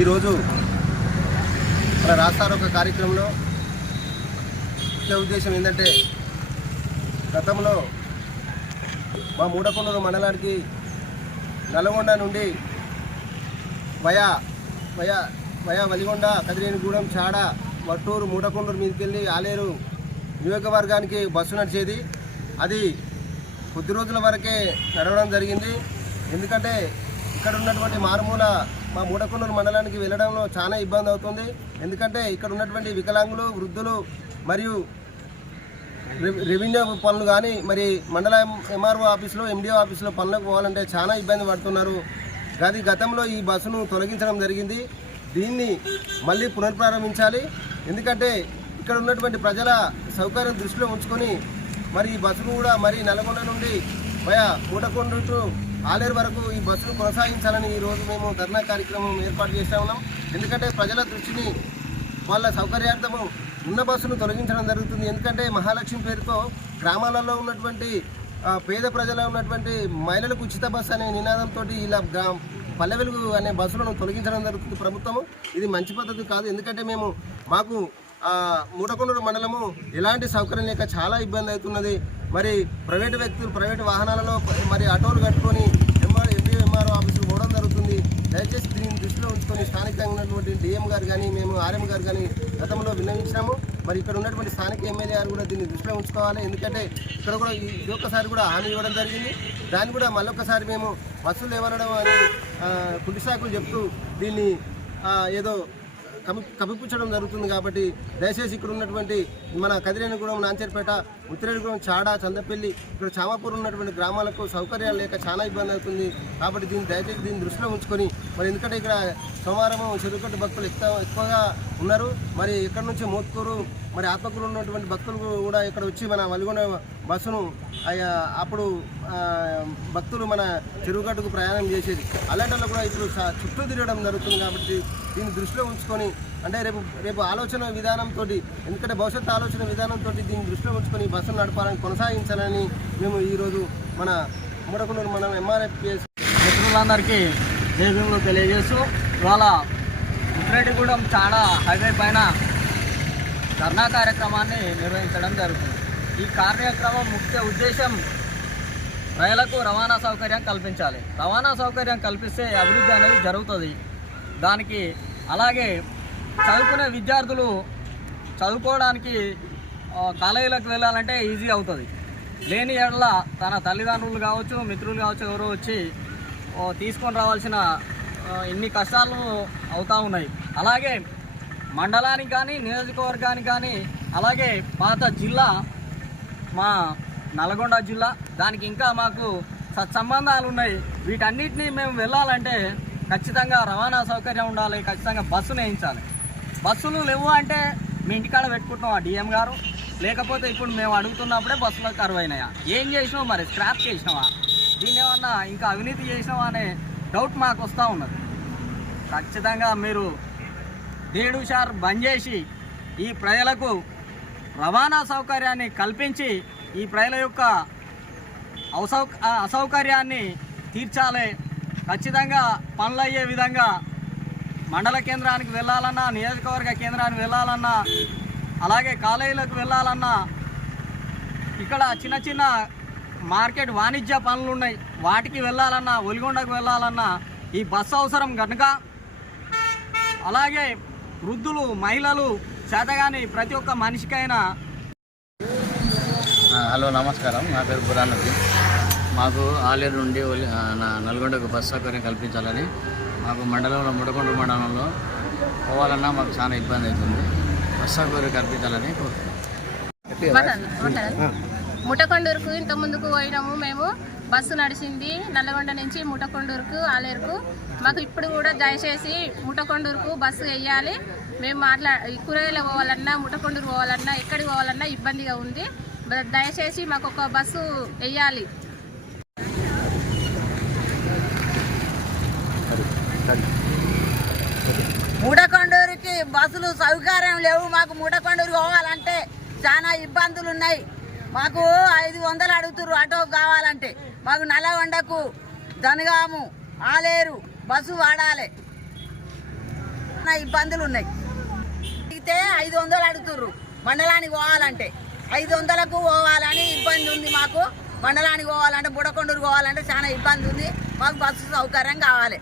ఈరోజు మన ఒక కార్యక్రమంలో ముఖ్య ఉద్దేశం ఏంటంటే గతంలో మా మూడకొండూరు మండలానికి నల్గొండ నుండి via via via Valigonda Kadirenigudem Chada Vatturu Mudakondur మీదకి వెళ్ళి ఆలేరు నియోజకవర్గానికి బస్సు నడిచేది. అది కొద్ది రోజుల వరకే నడవడం జరిగింది. ఎందుకంటే ఇక్కడ ఉన్నటువంటి మారుమూల మా మూడకొండూరు మండలానికి వెళ్ళడంలో చాలా ఇబ్బంది అవుతుంది. ఎందుకంటే ఇక్కడ ఉన్నటువంటి వికలాంగులు వృద్ధులు మరియు రెవెన్యూ పనులు కానీ మరి మండల ఎంఆర్ఓ ఆఫీసులో ఎండిఓ ఆఫీసులో పనులకు పోవాలంటే చాలా ఇబ్బంది పడుతున్నారు. అది గతంలో ఈ బస్సును తొలగించడం జరిగింది. దీన్ని మళ్ళీ పునర్ప్రారంభించాలి. ఎందుకంటే ఇక్కడ ఉన్నటువంటి ప్రజల సౌకర్యం దృష్టిలో ఉంచుకొని మరి ఈ బస్సును కూడా మరి నల్గొండ నుండి వయా కూటకొండ ఆలేరు వరకు ఈ బస్సును కొనసాగించాలని ఈరోజు మేము ధర్నా కార్యక్రమం ఏర్పాటు చేస్తా ఉన్నాం. ఎందుకంటే ప్రజల దృష్టిని వాళ్ళ సౌకర్యార్థము ఉన్న బస్సును తొలగించడం జరుగుతుంది. ఎందుకంటే మహాలక్ష్మి పేరుతో గ్రామాలలో ఉన్నటువంటి పేద ప్రజలు ఉన్నటువంటి మహిళలకు ఉచిత బస్సు అనే నినాదంతో ఇలా గ్రా పల్లె వెలుగు అనే బస్సులను తొలగించడం జరుగుతుంది ప్రభుత్వము. ఇది మంచి పద్ధతి కాదు. ఎందుకంటే మేము మాకు మూడకొండూరు మండలము ఎలాంటి సౌకర్యం లేక చాలా ఇబ్బంది అవుతున్నది. మరి ప్రైవేటు వ్యక్తులు ప్రైవేటు వాహనాలలో మరి ఆటోలు కట్టుకొని ఎంఆర్ ఎంపీ ఎంఆర్ఓ ఆఫీసులు పోవడం జరుగుతుంది. దయచేసి దీన్ని దృష్టిలో ఉంచుకొని స్థానికంగా ఉన్నటువంటి డిఎం గారు కానీ మేము ఆర్ఎం గారు కానీ గతంలో విన్నవించినాము. మరి ఇక్కడ ఉన్నటువంటి స్థానిక ఎమ్మెల్యే గారు కూడా దీన్ని దృష్టిలో ఉంచుకోవాలి. ఎందుకంటే ఇక్కడ కూడా ఇది ఒక్కసారి కూడా హామీ ఇవ్వడం జరిగింది. దాన్ని కూడా మళ్ళొక్కసారి మేము బస్సులు ఇవ్వడం అని కుటి సాకులు చెప్తూ దీన్ని ఏదో కమి కప్పిపుచ్చడం జరుగుతుంది కాబట్టి దయచేసి ఇక్కడ ఉన్నటువంటి మన కదిరేనిగూడెం నాంచేరిపేట ఉత్తరేనిగూడెం చాడ చందపల్లి ఇక్కడ చామాపూర్ ఉన్నటువంటి గ్రామాలకు సౌకర్యాలు లేక చాలా ఇబ్బంది అవుతుంది. కాబట్టి దీన్ని దయచేసి దీన్ని దృష్టిలో ఉంచుకొని మరి ఎందుకంటే ఇక్కడ సోమవారం చెరుకట్టు భక్తులు ఎక్కువ ఎక్కువగా ఉన్నారు. మరి ఇక్కడ నుంచి మోత్కూరు మరి ఆత్మకూరు ఉన్నటువంటి భక్తులు కూడా ఇక్కడ వచ్చి మన వలిగొండ బస్సును అప్పుడు భక్తులు మన చెరువుగట్టుకు ప్రయాణం చేసేది. అలాంటి వాళ్ళు కూడా ఇప్పుడు చుట్టూ తిరగడం జరుగుతుంది కాబట్టి దీన్ని దృష్టిలో ఉంచుకొని అంటే రేపు రేపు ఆలోచన విధానంతో ఎందుకంటే భవిష్యత్తు ఆలోచన విధానంతో దీన్ని దృష్టిలో ఉంచుకొని బస్సును నడపాలని కొనసాగించాలని మేము ఈరోజు మన మూడకొండూరు మనం ఎంఆర్ఎఫ్పిఎస్ మిత్రులందరికీ జయభీములు తెలియజేస్తూ ఇవాళ ఉత్రేటిగూడెం చాలా హైవే పైన ధర్నా కార్యక్రమాన్ని నిర్వహించడం జరుగుతుంది. ఈ కార్యక్రమం ముఖ్య ఉద్దేశం రైళ్ళకు రవాణా సౌకర్యం కల్పించాలి. రవాణా సౌకర్యం కల్పిస్తే అభివృద్ధి అనేది జరుగుతుంది. దానికి అలాగే చదువుకునే విద్యార్థులు చదువుకోవడానికి కాలేజీలకు వెళ్ళాలంటే ఈజీ అవుతుంది. లేని ఎడల తన తల్లిదండ్రులు కావచ్చు మిత్రులు కావచ్చు ఎవరో వచ్చి తీసుకొని రావాల్సిన ఇన్ని కష్టాలు అవుతూ ఉన్నాయి. అలాగే మండలానికి కానీ నియోజకవర్గానికి కానీ అలాగే పాత జిల్లా మా నల్గొండ జిల్లా దానికి ఇంకా మాకు సత్సంబంధాలు ఉన్నాయి. వీటన్నిటిని మేము వెళ్ళాలంటే ఖచ్చితంగా రవాణా సౌకర్యం ఉండాలి ఖచ్చితంగా బస్సును వేయించాలి. బస్సులు లేవు అంటే మీ ఇంటికాడ పెట్టుకుంటున్నాం ఆ డిఎం గారు? లేకపోతే ఇప్పుడు మేము అడుగుతున్నప్పుడే బస్సులకు కరువైనాయా? ఏం చేసినావు మరి? స్క్రాప్ చేసినావా? దీని ఏమన్నా ఇంకా అవినీతి చేసినావా అనే డౌట్ మాకు వస్తూ ఉన్నది. ఖచ్చితంగా మీరు దేడు షార్ బంద్ చేసి ఈ ప్రజలకు రవాణా సౌకర్యాన్ని కల్పించి ఈ ప్రజల యొక్క అవసౌ అసౌకర్యాన్ని తీర్చాలి. ఖచ్చితంగా పనులు అయ్యే విధంగా మండల కేంద్రానికి వెళ్ళాలన్నా నియోజకవర్గ కేంద్రానికి వెళ్ళాలన్నా అలాగే కాలేజీలకు వెళ్ళాలన్నా ఇక్కడ చిన్న చిన్న మార్కెట్ వాణిజ్య పనులు ఉన్నాయి. వాటికి వెళ్ళాలన్నా ఒలిగొండకు వెళ్ళాలన్నా ఈ బస్సు అవసరం కనుక అలాగే వృద్ధులు మహిళలు చేతగాని ప్రతి ఒక్క మనిషికైనా. హలో నమస్కారం. నా పేరు బురానది మాకు ఆలేరు నుండి నల్గొండకు బస్ సౌకర్యం కల్పించాలని మాకు మండలంలో ముడకొండ మండలంలో పోవాలన్నా మాకు చాలా ఇబ్బంది అవుతుంది. బస్ సౌకర్యం కల్పించాలని ముటకొండూరుకు ఇంత ముందుకు పోయినాము మేము. బస్సు నడిచింది నల్లగొండ నుంచి ముటకొండూరుకు ఆలేరుకు. మాకు ఇప్పుడు కూడా దయచేసి ముటకొండూరుకు బస్సు వేయాలి. మేము మాట్లా కూరగాయలు పోవాలన్నా ముటకొండూరు పోవాలన్నా ఎక్కడికి పోవాలన్నా ఇబ్బందిగా ఉంది. దయచేసి మాకు ఒక బస్సు వేయాలి. మూడకొండూరుకి బస్సులు సౌకర్యం లేవు. మాకు మూటకొండూరు పోవాలంటే చాలా ఇబ్బందులు ఉన్నాయి మాకు ఐదు వందలు అడుగుతుర్రు ఆటో కావాలంటే. మాకు నల్లగొండకు దనగాము ఆలేరు బస్సు వాడాలి. నా ఇబ్బందులు ఉన్నాయి. అడిగితే ఐదు వందలు అడుగుతుర్రు. మండలానికి పోవాలంటే. ఐదు వందలకు పోవాలని ఇబ్బంది ఉంది మాకు. మండలానికి పోవాలంటే బుడకొండూరు పోవాలంటే చాలా ఇబ్బంది ఉంది. మాకు బస్సు సౌకర్యం కావాలి.